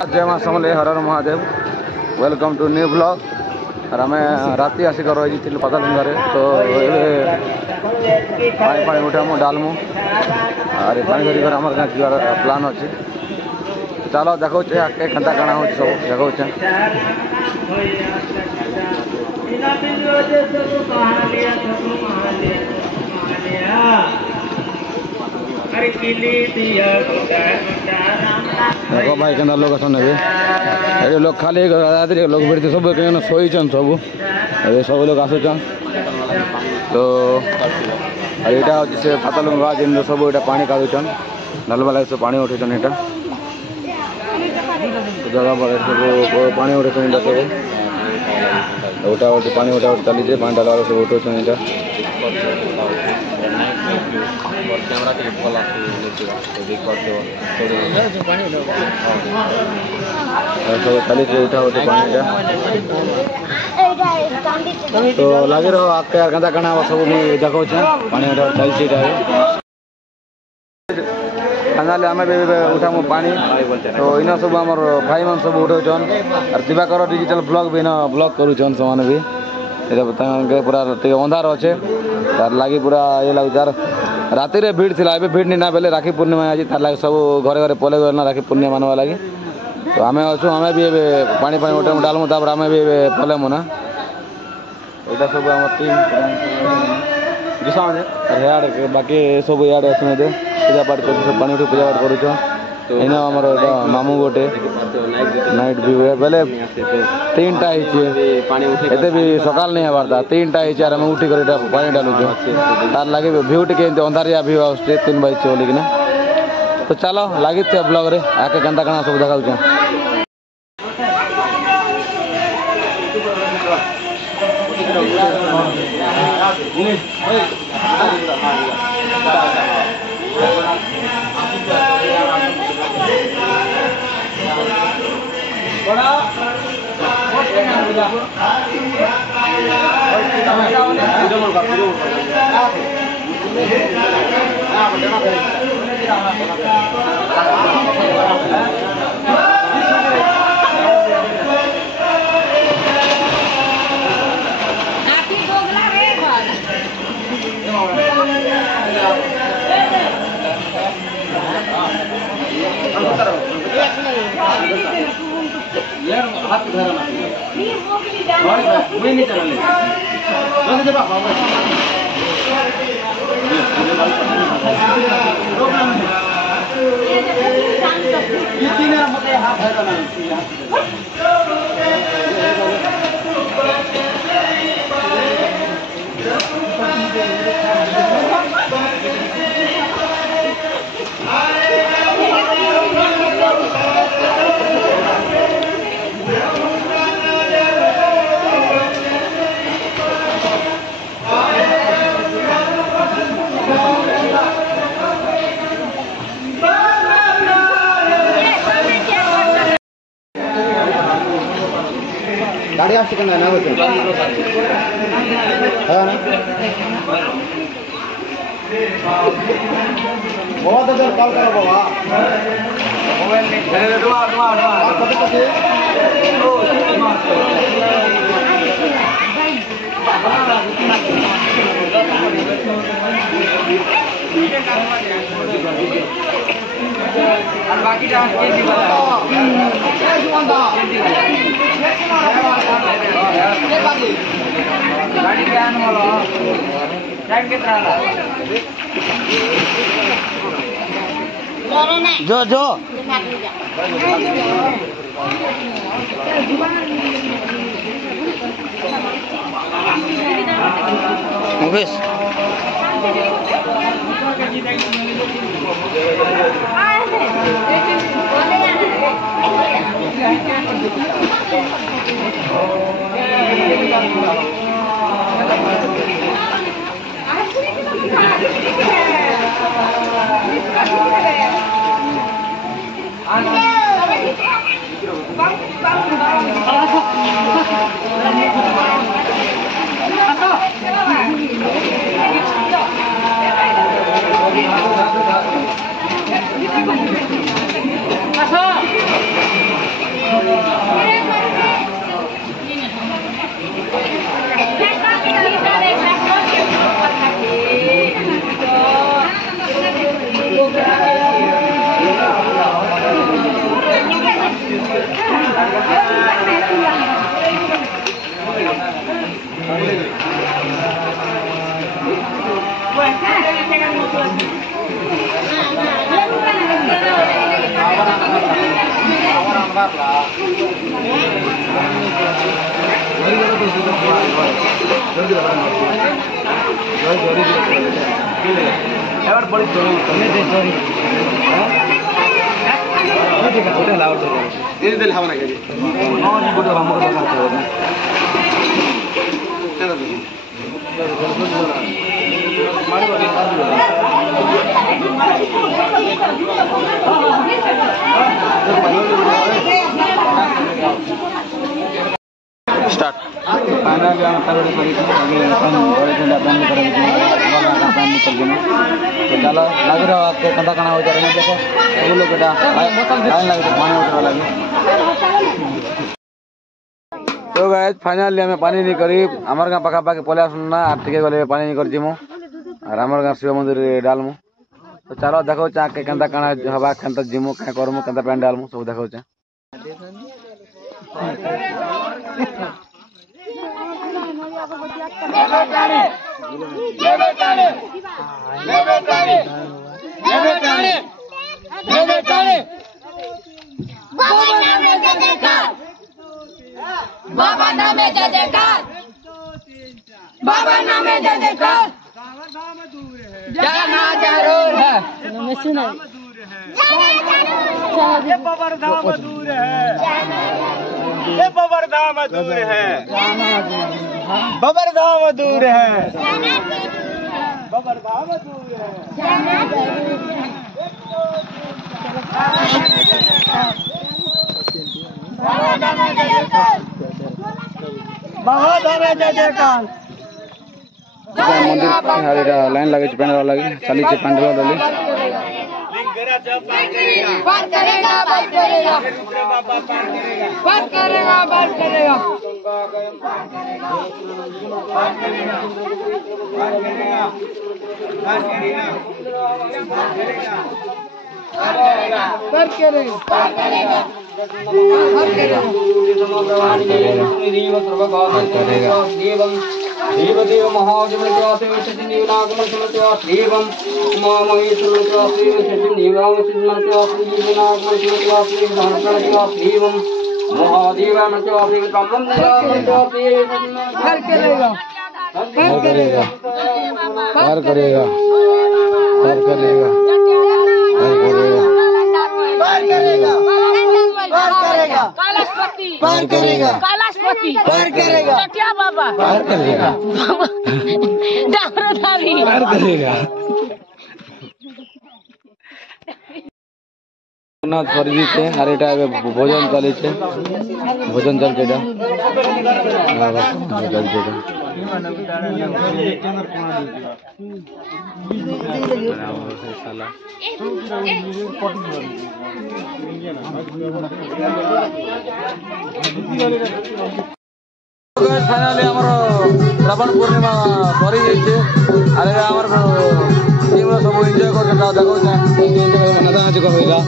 जय माँ समले हर हर Mahadev welcome to new blog और आम राति आसिक रही पातालुंगारे तो ये पानी पानी उठामु डालमु और पानी धरिक आम जीवार प्लान अच्छे चलो देखो आगे केन्ता काଣା हो सब देखो देखो भाई के लोग असन ये लोग खाली रात्रि लोग बेड़ते सब शोचन सब सब लोग आसुचन तो यहाँ हूँ से पातालुंगा जिन सब यहाँ पानी कादुचन नलबाला सब पानी उठेचन यहाँ जगह पर सब पानी उठेचन सब उठा उठी पानी उठा उठी चली पानी डाला सब उठौन यहाँ सब चली उठा उठी पानी तो लगे रहो आगे यार केन्ता काଣା सब देखो पानी उठा चलती खाना आम भी उठामु पानी तो इन सब आम भाई मान सब उठौन और दिवाकर डिजिटल ब्लॉग भी इन ब्लॉग करुचन से पूरा अंधार अच्छे तार लगी पूरा ये लगे तार राति रे भीड़ थिला भीड़ नहीं ना बेले राखी पूर्णिमा आज तार लगे सब घरे घरे पले गए ना राखी पूर्णिमा मनवा लगी तो आम अच्छु आम भी पानी पानी उठे डालमु तापर आम भी पलेमु ना यहाँ सब आम टीम बाकी सब इे अच्छे पूजा पाठ कर सब पानी उठी पूजा पाठ करुच इन आमर मामू गोटे नाइट व्यू है बेले 3टा एते भी सकाल नहीं हबार था 3टा आर आम उठी कर पानी डालुचु तार लगे व्यू टे अंधारिया व्यू आसुचे 3 बजे बोलिकिना तो चलो लगी ब्लॉग रे आके केन्ता काଣା सब देखा गाड़ी आस ना बहुत कॉल करो बाबा बाकी गाड़ी टाइम कितना जो जो मुकेश Masuk. स्टार्ट फाइनली हम तरोड़ी करी तो चलो लग रहा आपको कंधा कना हो जा रहा है देखो सब लोग बेटा लाइन लगे पानी उठा लगे तो गाइस फाइनली हमें पानी नहीं करी हमर गां पका पाके पले आसना आ टिके गले पानी नहीं कर जिमु और हमर गां शिव मंदिर डालमु तो चलो देखो चा के कंधा कना हवा कंता जिमु का करमु कंता पैन डालमु सब देखो चा बाबा नामे जय जयकार बाबा नामे जय जयकार जाना जरूर है ये बाबर धाम दूर है ये बाबर धाम दूर है बाबर धाम दूर है बाबर धाम दूर है बहुत जय जयकार मंदिर लाइन लगे पेंड लगे चली पेंड डली बात करेगा बात करेगा बात करेगा बात करेगा बात करेगा देव देव महाजमृत्यासेव सचिन्देवनागमृत्यासेवं उमामहेश्वरमृत्यासेव सचिन्देवामृत्यासेव धर्मप्रत्यासेवं महादेवामृत्यासेव ब्रह्ममृत्यासेव हर करेगा हर करेगा हर करेगा हर करेगा पार करेगा पार करेगा कैलाशपति पार करेगा कैलाशपति पार करेगा क्या बाबा पार करेगा डामरधारी पार करेगा ना सरी छे आर एटा भोजन चले छे भोजन चल के एटा फाइनाली हमर श्रावण पूर्णिमा सरी जाइछे आरे हमर टीम सब एंजॉय कर देखो मजा आज करेगा।